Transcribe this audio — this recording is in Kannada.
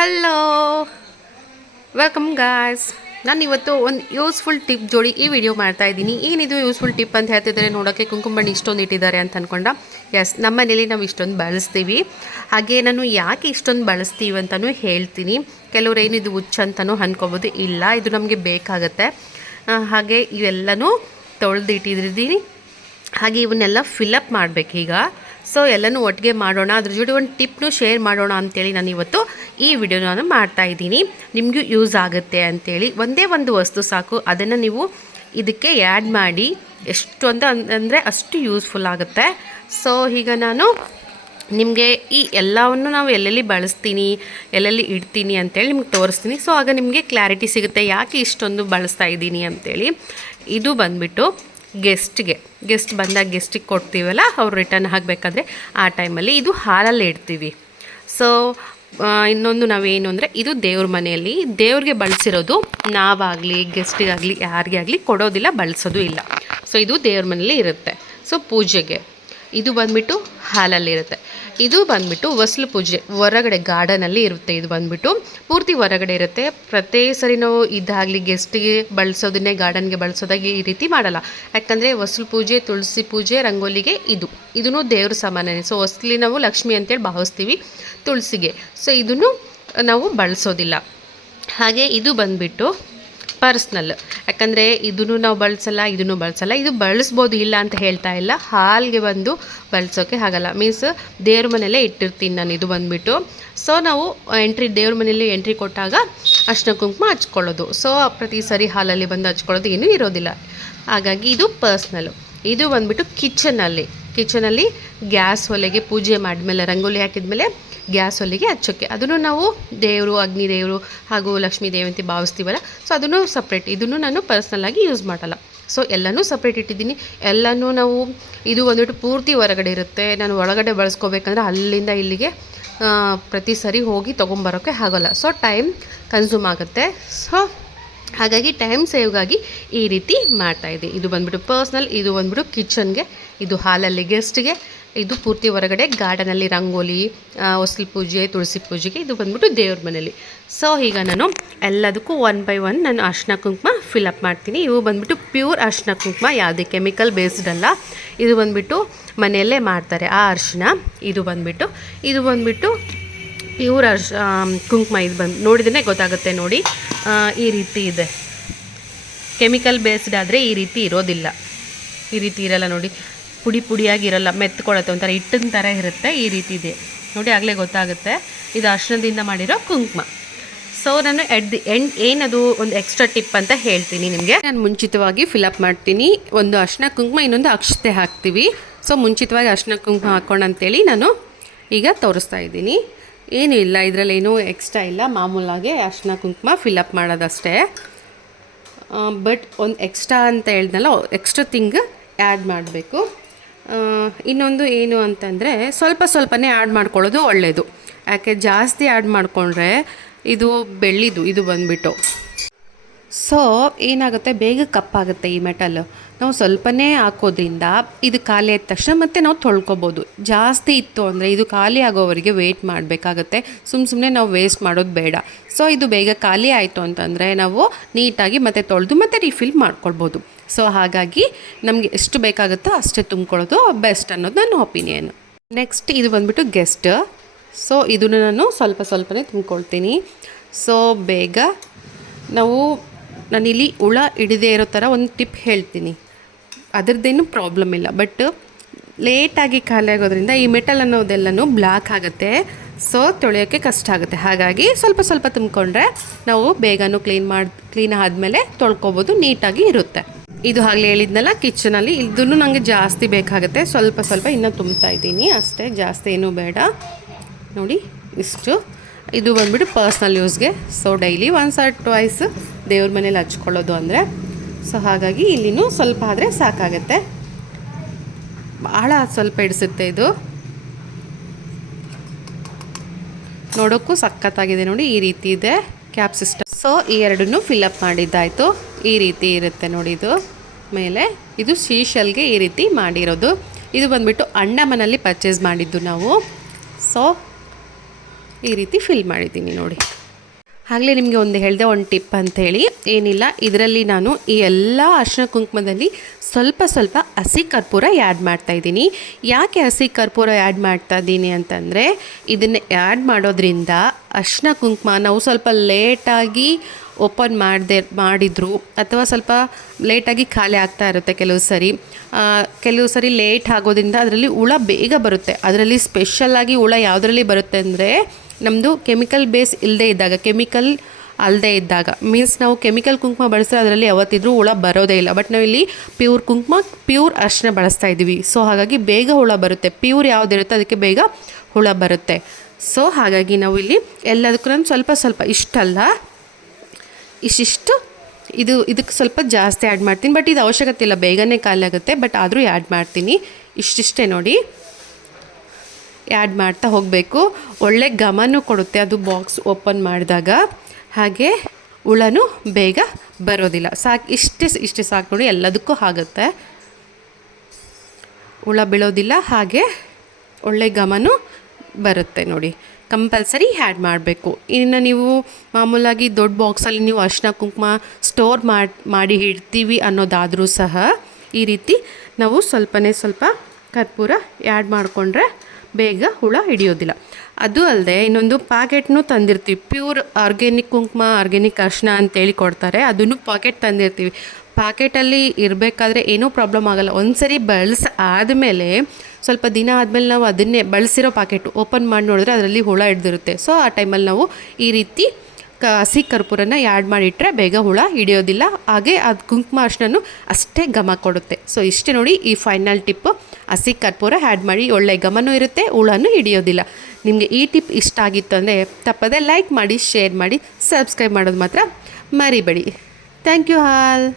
Hello, welcome guys. ನಾನು ಇವತ್ತು ಒಂದು ಯೂಸ್ಫುಲ್ ಟಿಪ್ ಜೋಡಿ ಈ ವಿಡಿಯೋ ಮಾಡ್ತಾ ಇದ್ದೀನಿ. ಏನಿದು ಯೂಸ್ಫುಲ್ ಟಿಪ್ ಅಂತ ಹೇಳ್ತಿದ್ದಾರೆ, ನೋಡೋಕ್ಕೆ ಕುಂಕುಮಬಣ್ಣಿ ಇಷ್ಟೊಂದು ಇಟ್ಟಿದ್ದಾರೆ ಅಂತ ಅಂದ್ಕೊಂಡ. ಎಸ್, ನಮ್ಮ ಮನೇಲಿ ನಾವು ಇಷ್ಟೊಂದು ಬಳಸ್ತೀವಿ. ಹಾಗೆ ನಾನು ಯಾಕೆ ಇಷ್ಟೊಂದು ಬಳಸ್ತೀವಿ ಅಂತಲೂ ಹೇಳ್ತೀನಿ. ಕೆಲವ್ರು ಏನಿದು ಹುಚ್ಚು ಅಂತಲೂ ಅಂದ್ಕೋಬೋದು. ಇಲ್ಲ, ಇದು ನಮಗೆ ಬೇಕಾಗತ್ತೆ. ಹಾಗೆ ಇವೆಲ್ಲನೂ ತೊಳೆದಿಟ್ಟಿದ್ದೀನಿ. ಹಾಗೆ ಇವನ್ನೆಲ್ಲ ಫಿಲಪ್ ಮಾಡಬೇಕೀಗ. ಸೊ ಎಲ್ಲನೂ ಒಟ್ಟಿಗೆ ಮಾಡೋಣ, ಅದ್ರ ಜೊತೆ ಒಂದು ಟಿಪ್ನು ಶೇರ್ ಮಾಡೋಣ ಅಂತೇಳಿ ನಾನು ಇವತ್ತು ಈ ವಿಡಿಯೋನ ಮಾಡ್ತಾಯಿದ್ದೀನಿ. ನಿಮಗೂ ಯೂಸ್ ಆಗುತ್ತೆ ಅಂಥೇಳಿ. ಒಂದೇ ಒಂದು ವಸ್ತು ಸಾಕು, ಅದನ್ನು ನೀವು ಇದಕ್ಕೆ ಆ್ಯಡ್ ಮಾಡಿ ಎಷ್ಟು ಅಂತ ಅಂದರೆ ಅಷ್ಟು ಯೂಸ್ಫುಲ್ ಆಗುತ್ತೆ. ಸೊ ಈಗ ನಾನು ನಿಮಗೆ ಈ ಎಲ್ಲವನ್ನು ನಾವು ಎಲ್ಲೆಲ್ಲಿ ಬಳಸ್ತೀನಿ, ಎಲ್ಲೆಲ್ಲಿ ಇಡ್ತೀನಿ ಅಂತೇಳಿ ನಿಮ್ಗೆ ತೋರಿಸ್ತೀನಿ. ಸೊ ಆಗ ನಿಮಗೆ ಕ್ಲಾರಿಟಿ ಸಿಗುತ್ತೆ ಯಾಕೆ ಇಷ್ಟೊಂದು ಬಳಸ್ತಾ ಇದ್ದೀನಿ ಅಂಥೇಳಿ. ಇದು ಬಂದುಬಿಟ್ಟು ಗೆಸ್ಟ್ ಬಂದಾಗ ಗೆಸ್ಟಿಗೆ ಕೊಡ್ತೀವಲ್ಲ, ಅವ್ರು ರಿಟರ್ನ್ ಆಗಬೇಕಾದ್ರೆ ಆ ಟೈಮಲ್ಲಿ ಇದು ಹಾಲಲ್ಲಿ ಇಡ್ತೀವಿ. ಸೊ ಇನ್ನೊಂದು ನಾವೇನು ಅಂದರೆ, ಇದು ದೇವ್ರ ಮನೆಯಲ್ಲಿ ದೇವ್ರಿಗೆ ಬಳಸಿರೋದು. ನಾವಾಗಲಿ ಗೆಸ್ಟಿಗಾಗಲಿ ಯಾರಿಗೇ ಆಗಲಿ ಕೊಡೋದಿಲ್ಲ, ಬಳಸೋದು ಇಲ್ಲ. ಸೊ ಇದು ದೇವ್ರ ಮನೆಯಲ್ಲಿ ಇರುತ್ತೆ. ಸೊ ಪೂಜೆಗೆ ಇದು ಬಂದುಬಿಟ್ಟು ಹಾಲಲ್ಲಿರುತ್ತೆ. ಇದು ಬಂದುಬಿಟ್ಟು ಹೊಸ್ಲು ಪೂಜೆ ಹೊರಗಡೆ ಗಾರ್ಡನಲ್ಲಿ ಇರುತ್ತೆ. ಇದು ಬಂದುಬಿಟ್ಟು ಪೂರ್ತಿ ಹೊರಗಡೆ ಇರುತ್ತೆ. ಪ್ರತಿ ಸರಿ ನಾವು ಇದಾಗಲಿ ಗೆಸ್ಟಿಗೆ ಬಳಸೋದನ್ನೇ ಗಾರ್ಡನ್ಗೆ ಬಳಸೋದಾಗಿ ಈ ರೀತಿ ಮಾಡಲ್ಲ. ಯಾಕಂದರೆ ಹೊಸ್ಲು ಪೂಜೆ, ತುಳಸಿ ಪೂಜೆ, ರಂಗೋಲಿಗೆ ಇದೂ ದೇವ್ರ ಸಾಮಾನ್ಯ. ಸೊ ಹೊಸ್ಲಿ ನಾವು ಲಕ್ಷ್ಮಿ ಅಂತೇಳಿ ಭಾವಿಸ್ತೀವಿ, ತುಳಸಿಗೆ. ಸೊ ಇದನ್ನು ನಾವು ಬಳಸೋದಿಲ್ಲ. ಹಾಗೆ ಇದು ಬಂದುಬಿಟ್ಟು ಪರ್ಸ್ನಲ್. ಯಾಕಂದರೆ ಇದನ್ನು ನಾವು ಬಳಸಲ್ಲ, ಇದನ್ನು ಬಳಸಲ್ಲ. ಇದು ಬಳಸ್ಬೋದು, ಇಲ್ಲ ಅಂತ ಹೇಳ್ತಾ ಇಲ್ಲ. ಹಾಲಿಗೆ ಬಂದು ಬಳಸೋಕ್ಕೆ ಆಗಲ್ಲ. ಮೀನ್ಸ್ ದೇವ್ರ ಮನೆಯಲ್ಲೇ ಇಟ್ಟಿರ್ತೀನಿ ನಾನು. ಇದು ಬಂದುಬಿಟ್ಟು ಸೊ ನಾವು ದೇವ್ರ ಮನೆಯಲ್ಲಿ ಎಂಟ್ರಿ ಕೊಟ್ಟಾಗ ಅರ್ಶಿನ ಕುಂಕುಮ ಹಚ್ಕೊಳ್ಳೋದು. ಸೊ ಪ್ರತಿ ಸರಿ ಹಾಲಲ್ಲಿ ಬಂದು ಹಚ್ಕೊಳ್ಳೋದು ಏನೂ ಇರೋದಿಲ್ಲ. ಹಾಗಾಗಿ ಇದು ಪರ್ಸ್ನಲ್ಲು. ಇದು ಬಂದುಬಿಟ್ಟು ಕಿಚನಲ್ಲಿ ಗ್ಯಾಸ್ ಒಲೆಗೆ ಪೂಜೆ ಮಾಡಿದ್ಮೇಲೆ, ರಂಗೋಲಿ ಹಾಕಿದ್ಮೇಲೆ ಗ್ಯಾಸ್ ಒಲೆಗೆ ಹಚ್ಚೋಕ್ಕೆ. ಅದನ್ನು ನಾವು ದೇವರು, ಅಗ್ನಿದೇವರು ಹಾಗೂ ಲಕ್ಷ್ಮೀ ದೇವಿ ಅಂತ ಭಾವಿಸ್ತೀವಲ್ಲ. ಸೊ ಅದನ್ನು ಸಪ್ರೇಟ್. ಇದನ್ನು ನಾನು ಪರ್ಸ್ನಲ್ಲಾಗಿ ಯೂಸ್ ಮಾಡಲ್ಲ. ಸೊ ಎಲ್ಲನೂ ಸಪ್ರೇಟ್ ಇಟ್ಟಿದ್ದೀನಿ. ಎಲ್ಲನೂ ನಾವು ಇದು ಬಂದುಬಿಟ್ಟು ಪೂರ್ತಿ ಹೊರಗಡೆ ಇರುತ್ತೆ. ನಾನು ಒಳಗಡೆ ಬಳಸ್ಕೋಬೇಕಂದ್ರೆ ಅಲ್ಲಿಂದ ಇಲ್ಲಿಗೆ ಪ್ರತಿ ಸರಿ ಹೋಗಿ ತೊಗೊಂಬರೋಕ್ಕೆ ಆಗೋಲ್ಲ. ಸೊ ಟೈಮ್ ಕನ್ಸ್ಯೂಮ್ ಆಗುತ್ತೆ. ಸೊ ಹಾಗಾಗಿ ಟೈಮ್ ಸೇವ್ಗಾಗಿ ಈ ರೀತಿ ಮಾಡ್ತಾಯಿದ್ದೀನಿ. ಇದು ಬಂದುಬಿಟ್ಟು ಪರ್ಸ್ನಲ್, ಇದು ಬಂದುಬಿಟ್ಟು ಕಿಚನ್ಗೆ, ಇದು ಹಾಲಲ್ಲಿ ಗೆಸ್ಟ್ಗೆ, ಇದು ಪೂರ್ತಿ ಹೊರಗಡೆ ಗಾರ್ಡನಲ್ಲಿ ರಂಗೋಲಿ, ಹೊಸ್ಲು ಪೂಜೆ, ತುಳಸಿ ಪೂಜೆಗೆ. ಇದು ಬಂದುಬಿಟ್ಟು ದೇವ್ರ ಮನೇಲಿ. ಸೊ ಈಗ ನಾನು ಎಲ್ಲದಕ್ಕೂ 1 by 1 ನಾನು ಅರ್ಶಿನ ಕುಂಕುಮ ಫಿಲಪ್ ಮಾಡ್ತೀನಿ. ಇವು ಬಂದುಬಿಟ್ಟು ಪ್ಯೂರ್ ಅರ್ಶಿನ ಕುಂಕುಮ, ಯಾವುದೇ ಕೆಮಿಕಲ್ ಬೇಸ್ಡ್ ಅಲ್ಲ. ಇದು ಬಂದುಬಿಟ್ಟು ಮನೆಯಲ್ಲೇ ಮಾಡ್ತಾರೆ ಆ ಅರ್ಶಿನ. ಇದು ಬಂದುಬಿಟ್ಟು ಪ್ಯೂರ್ ಕುಂಕುಮ. ಇದು ನೋಡಿದ್ರೆ ಗೊತ್ತಾಗುತ್ತೆ ನೋಡಿ, ಈ ರೀತಿ ಇದೆ. ಕೆಮಿಕಲ್ ಬೇಸ್ಡ್ ಆದರೆ ಈ ರೀತಿ ಇರೋದಿಲ್ಲ. ಈ ರೀತಿ ಇರಲ್ಲ ನೋಡಿ, ಪುಡಿಯಾಗಿರಲ್ಲ, ಮೆತ್ಕೊಳತ್ತೆ, ಒಂಥರ ಹಿಟ್ಟಿನ ಥರ ಇರುತ್ತೆ. ಈ ರೀತಿ ಇದೆ ನೋಡಿ, ಆಗಲೇ ಗೊತ್ತಾಗುತ್ತೆ. ಇದು ಅರ್ಶಿನದಿಂದ ಮಾಡಿರೋ ಕುಂಕುಮ. ಸೊ ನಾನು ಎಟ್ ದಿ ಎಂಡ್ ಏನದು ಒಂದು ಎಕ್ಸ್ಟ್ರಾ ಟಿಪ್ ಅಂತ ಹೇಳ್ತೀನಿ ನಿಮಗೆ. ನಾನು ಮುಂಚಿತವಾಗಿ ಫಿಲಪ್ ಮಾಡ್ತೀನಿ. ಒಂದು ಅರ್ಶಿನ ಕುಂಕುಮ, ಇನ್ನೊಂದು ಅಕ್ಷತೆ ಹಾಕ್ತೀವಿ. ಸೊ ಮುಂಚಿತವಾಗಿ ಅರ್ಶಿನ ಕುಂಕುಮ ಹಾಕ್ಕೊಂಡು ಅಂತೇಳಿ ನಾನು ಈಗ ತೋರಿಸ್ತಾ ಇದ್ದೀನಿ. ಏನೂ ಇಲ್ಲ ಇದರಲ್ಲಿ, ಏನೂ ಎಕ್ಸ್ಟ್ರಾ ಇಲ್ಲ. ಮಾಮೂಲಾಗೆ ಅರ್ಶಿನ ಕುಂಕುಮ ಫಿಲಪ್ ಮಾಡೋದಷ್ಟೇ. ಬಟ್ ಒಂದು ಎಕ್ಸ್ಟ್ರಾ ಅಂತ ಹೇಳ್ದಲ್ಲ, ಎಕ್ಸ್ಟ್ರಾ ಥಿಂಗ್ ಆ್ಯಡ್ ಮಾಡಬೇಕು. ಇನ್ನೊಂದು ಏನು ಅಂತಂದರೆ, ಸ್ವಲ್ಪನೇ ಆ್ಯಡ್ ಮಾಡ್ಕೊಳ್ಳೋದು ಒಳ್ಳೆಯದು. ಯಾಕೆ ಜಾಸ್ತಿ ಆ್ಯಡ್ ಮಾಡಿಕೊಂಡ್ರೆ ಇದು ಬೆಳ್ಳಿದು, ಇದು ಬಂದುಬಿಟ್ಟು ಸೊ ಏನಾಗುತ್ತೆ, ಬೇಗ ಕಪ್ಪಾಗುತ್ತೆ ಈ ಮೆಟಲ್ಲು. ನಾವು ಸ್ವಲ್ಪನೇ ಹಾಕೋದ್ರಿಂದ ಇದು ಖಾಲಿ ಆದ ತಕ್ಷಣ ಮತ್ತೆ ನಾವು ತೊಳ್ಕೊಬೋದು. ಜಾಸ್ತಿ ಇತ್ತು ಅಂದರೆ ಇದು ಖಾಲಿ ಆಗೋವರೆಗೆ ವೆಯ್ಟ್ ಮಾಡಬೇಕಾಗತ್ತೆ. ಸುಮ್ಮನೆ ನಾವು ವೇಸ್ಟ್ ಮಾಡೋದು ಬೇಡ. ಸೊ ಇದು ಬೇಗ ಖಾಲಿ ಆಯಿತು ಅಂತಂದರೆ ನಾವು ನೀಟಾಗಿ ಮತ್ತೆ ತೊಳೆದು ಮತ್ತೆ ರೀಫಿಲ್ ಮಾಡ್ಕೊಳ್ಬೋದು. ಸೊ ಹಾಗಾಗಿ ನಮಗೆ ಎಷ್ಟು ಬೇಕಾಗುತ್ತೋ ಅಷ್ಟೇ ತುಂಬ್ಕೊಳ್ಳೋದು ಬೆಸ್ಟ್ ಅನ್ನೋದು ನನ್ನ ಒಪಿನಿಯನ್. ನೆಕ್ಸ್ಟ್ ಇದು ಬಂದುಬಿಟ್ಟು ಗೆಸ್ಟ್. ಸೊ ಇದನ್ನು ನಾನು ಸ್ವಲ್ಪನೇ ತುಂಬ್ಕೊಳ್ತೀನಿ. ಸೊ ಬೇಗ ನಾನಿಲ್ಲಿ ಹುಳ ಹಿಡಿದೇ ಇರೋ ಥರ ಒಂದು ಟಿಪ್ ಹೇಳ್ತೀನಿ. ಅದರದ್ದೇನು ಪ್ರಾಬ್ಲಮ್ ಇಲ್ಲ, ಬಟ್ ಲೇಟಾಗಿ ಖಾಲಿ ಆಗೋದ್ರಿಂದ ಈ ಮೆಟಲ್ ಅನ್ನೋದೆಲ್ಲನೂ ಬ್ಲ್ಯಾಕ್ ಆಗುತ್ತೆ. ಸೊ ತೊಳೆಯೋಕ್ಕೆ ಕಷ್ಟ ಆಗುತ್ತೆ. ಹಾಗಾಗಿ ಸ್ವಲ್ಪ ತುಂಬಿಕೊಂಡ್ರೆ ನಾವು ಬೇಗನೂ ಕ್ಲೀನ್ ಆದಮೇಲೆ ತೊಳ್ಕೊಬೋದು, ನೀಟಾಗಿ ಇರುತ್ತೆ. ಇದು ಆಗಲೇ ಹೇಳಿದ್ನಲ್ಲ, ಕಿಚನಲ್ಲಿ ಇದನ್ನು ನನಗೆ ಜಾಸ್ತಿ ಬೇಕಾಗುತ್ತೆ. ಸ್ವಲ್ಪ ಇನ್ನೂ ತುಂಬ್ತಾ ಇದ್ದೀನಿ ಅಷ್ಟೇ, ಜಾಸ್ತಿ ಏನೂ ಬೇಡ. ನೋಡಿ ಇಷ್ಟು. ಇದು ಬಂದುಬಿಟ್ಟು ಪರ್ಸ್ನಲ್ ಯೂಸ್ಗೆ. ಸೊ ಡೈಲಿ 1 or 2 ದೇವ್ರ ಮನೇಲಿ ಹಚ್ಕೊಳ್ಳೋದು ಅಂದರೆ. ಸೊ ಹಾಗಾಗಿ ಇಲ್ಲಿನೂ ಸ್ವಲ್ಪ ಆದರೆ ಸಾಕಾಗತ್ತೆ. ಭಾಳ ಸ್ವಲ್ಪ ಇಡಿಸುತ್ತೆ ಇದು. ನೋಡೋಕ್ಕೂ ಸಖತ್ತಾಗಿದೆ ನೋಡಿ, ಈ ರೀತಿ ಇದೆ ಕ್ಯಾಪ್ ಸಿಸ್ಟಮ್. ಸೊ ಈ ಎರಡನ್ನೂ ಫಿಲಪ್ ಮಾಡಿದ್ದಾಯಿತು. ಈ ರೀತಿ ಇರುತ್ತೆ ನೋಡಿ. ಇದು ಮೇಲೆ ಇದು ಶೀಶಲ್ಗೆ ಈ ರೀತಿ ಮಾಡಿರೋದು. ಇದು ಬಂದುಬಿಟ್ಟು ಅಣ್ಣ ಮನೆಯಲ್ಲಿ ಪರ್ಚೇಸ್ ಮಾಡಿದ್ದು ನಾವು. ಸೊ ಈ ರೀತಿ ಫಿಲ್ ಮಾಡಿದ್ದೀನಿ ನೋಡಿ. ಆಗಲೇ ನಿಮಗೆ ಒಂದು ಹೇಳಿದೆ ಒಂದು ಟಿಪ್ ಅಂಥೇಳಿ, ಏನಿಲ್ಲ, ಇದರಲ್ಲಿ ನಾನು ಈ ಎಲ್ಲ ಅರಿಶಿನ ಕುಂಕುಮದಲ್ಲಿ ಸ್ವಲ್ಪ ಸ್ವಲ್ಪ ಹಸಿ ಕರ್ಪೂರ ಆ್ಯಡ್ ಮಾಡ್ತಾಯಿದ್ದೀನಿ. ಯಾಕೆ ಹಸಿ ಕರ್ಪೂರ ಆ್ಯಡ್ ಮಾಡ್ತಾಯಿದ್ದೀನಿ ಅಂತಂದರೆ, ಇದನ್ನು ಆ್ಯಡ್ ಮಾಡೋದ್ರಿಂದ ಅರಿಶಿನ ಕುಂಕುಮ ನಾವು ಸ್ವಲ್ಪ ಲೇಟಾಗಿ ಓಪನ್ ಮಾಡಿದ್ರು ಅಥವಾ ಸ್ವಲ್ಪ ಲೇಟಾಗಿ ಖಾಲಿ ಆಗ್ತಾ ಇರುತ್ತೆ ಕೆಲವು ಸರಿ ಲೇಟ್ ಆಗೋದ್ರಿಂದ ಅದರಲ್ಲಿ ಹುಳ ಬೇಗ ಬರುತ್ತೆ. ಅದರಲ್ಲಿ ಸ್ಪೆಷಲ್ಲಾಗಿ ಹುಳ ಯಾವುದರಲ್ಲಿ ಬರುತ್ತೆ ಅಂದರೆ, ನಮ್ಮದು ಕೆಮಿಕಲ್ ಬೇಸ್ ಇಲ್ಲದೇ ಇದ್ದಾಗ, ಕೆಮಿಕಲ್ ಅಲ್ಲದೆ ಇದ್ದಾಗ, ಮೀನ್ಸ್ ನಾವು ಕೆಮಿಕಲ್ ಕುಂಕುಮ ಬಳಸಿದ್ರೆ ಅದರಲ್ಲಿ ಯಾವತ್ತಿದ್ರೂ ಹುಳ ಬರೋದೇ ಇಲ್ಲ. ಬಟ್ ನಾವಿಲ್ಲಿ ಪ್ಯೂರ್ ಕುಂಕುಮ, ಪ್ಯೂರ್ ಅರಿಶಿನ ಬಳಸ್ತಾ ಇದ್ದೀವಿ. ಸೊ ಹಾಗಾಗಿ ಬೇಗ ಹುಳ ಬರುತ್ತೆ. ಪ್ಯೂರ್ ಯಾವುದಿರುತ್ತೆ ಅದಕ್ಕೆ ಬೇಗ ಹುಳ ಬರುತ್ತೆ. ಸೊ ಹಾಗಾಗಿ ನಾವು ಇಲ್ಲಿ ಎಲ್ಲದಕ್ಕೂ ನಾನು ಸ್ವಲ್ಪ ಸ್ವಲ್ಪ, ಇಷ್ಟಲ್ಲ ಇಷ್ಟಿಷ್ಟು, ಇದಕ್ಕೆ ಸ್ವಲ್ಪ ಜಾಸ್ತಿ ಆ್ಯಡ್ ಮಾಡ್ತೀನಿ. ಬಟ್ ಇದು ಅವಶ್ಯಕತೆ ಇಲ್ಲ, ಬೇಗನೆ ಖಾಲಿ ಆಗುತ್ತೆ. ಬಟ್ ಆದರೂ ಆ್ಯಡ್ ಮಾಡ್ತೀನಿ. ಇಷ್ಟಿಷ್ಟೇ ನೋಡಿ, ಆ್ಯಡ್ ಮಾಡ್ತಾ ಹೋಗಬೇಕು. ಒಳ್ಳೆ ಘಮನೂ ಕೊಡುತ್ತೆ ಅದು ಬಾಕ್ಸ್ ಓಪನ್ ಮಾಡಿದಾಗ. ಹಾಗೆ ಹುಳನೂ ಬೇಗ ಬರೋದಿಲ್ಲ. ಸಾಕು, ಇಷ್ಟೇ ಸಾಕು ನೋಡಿ. ಎಲ್ಲದಕ್ಕೂ ಆಗುತ್ತೆ, ಹುಳ ಬೀಳೋದಿಲ್ಲ, ಹಾಗೆ ಒಳ್ಳೆ ಘಮನೂ ಬರುತ್ತೆ ನೋಡಿ. ಕಂಪಲ್ಸರಿ ಆ್ಯಡ್ ಮಾಡಬೇಕು. ಇನ್ನು ನೀವು ಮಾಮೂಲಾಗಿ ದೊಡ್ಡ ಬಾಕ್ಸಲ್ಲಿ ನೀವು ಅರಿಶಿನ ಕುಂಕುಮ ಸ್ಟೋರ್ ಮಾಡಿ ಇಡ್ತೀವಿ ಅನ್ನೋದಾದರೂ ಸಹ ಈ ರೀತಿ ನಾವು ಸ್ವಲ್ಪನೇ ಸ್ವಲ್ಪ ಕರ್ಪೂರ ಆ್ಯಡ್ ಮಾಡಿಕೊಂಡ್ರೆ ಬೇಗ ಹುಳ ಹಿಡಿಯೋದಿಲ್ಲ. ಅದು ಅಲ್ಲದೆ ಇನ್ನೊಂದು ಪ್ಯಾಕೆಟ್ನೂ ತಂದಿರ್ತೀವಿ, ಪ್ಯೂರ್ ಆರ್ಗ್ಯಾನಿಕ್ ಕುಂಕುಮ, ಆರ್ಗ್ಯಾನಿಕ್ ಅರಿಶಿನ ಅಂತೇಳಿ ಕೊಡ್ತಾರೆ. ಅದನ್ನು ಪಾಕೆಟ್ ತಂದಿರ್ತೀವಿ. ಪ್ಯಾಕೆಟಲ್ಲಿ ಇರಬೇಕಾದ್ರೆ ಏನೂ ಪ್ರಾಬ್ಲಮ್ ಆಗೋಲ್ಲ. ಒಂದು ಸರಿ ಆದಮೇಲೆ ಸ್ವಲ್ಪ ದಿನ ಆದಮೇಲೆ ನಾವು ಅದನ್ನೇ ಬಳಸಿರೋ ಪ್ಯಾಕೆಟು ಓಪನ್ ಮಾಡಿ ನೋಡಿದ್ರೆ ಅದರಲ್ಲಿ ಹುಳ ಹಿಡ್ದಿರುತ್ತೆ. ಸೊ ಆ ಟೈಮಲ್ಲಿ ನಾವು ಈ ರೀತಿ ಹಸಿ ಕರ್ಪೂರನ ಆ್ಯಡ್ ಮಾಡಿಟ್ರೆ ಬೇಗ ಹುಳ ಹಿಡಿಯೋದಿಲ್ಲ. ಹಾಗೆ ಅದು ಕುಂಕುಮ ಅರಿಶಿನೂ ಅಷ್ಟೇ ಘಮ ಕೊಡುತ್ತೆ. ಸೊ ಇಷ್ಟೇ ನೋಡಿ ಈ ಫೈನಲ್ ಟಿಪ್ಪು. ಹಸಿ ಕರ್ಪೂರ ಆ್ಯಡ್ ಮಾಡಿ, ಒಳ್ಳೆ ಘಮನೂ ಇರುತ್ತೆ, ಹುಳನೂ ಹಿಡಿಯೋದಿಲ್ಲ. ನಿಮಗೆ ಈ ಟಿಪ್ ಇಷ್ಟ ಆಗಿತ್ತು ಅಂದರೆ ತಪ್ಪದೆ ಲೈಕ್ ಮಾಡಿ, ಶೇರ್ ಮಾಡಿ, ಸಬ್ಸ್ಕ್ರೈಬ್ ಮಾಡೋದು ಮಾತ್ರ ಮರಿಬೇಡಿ. Thank you all.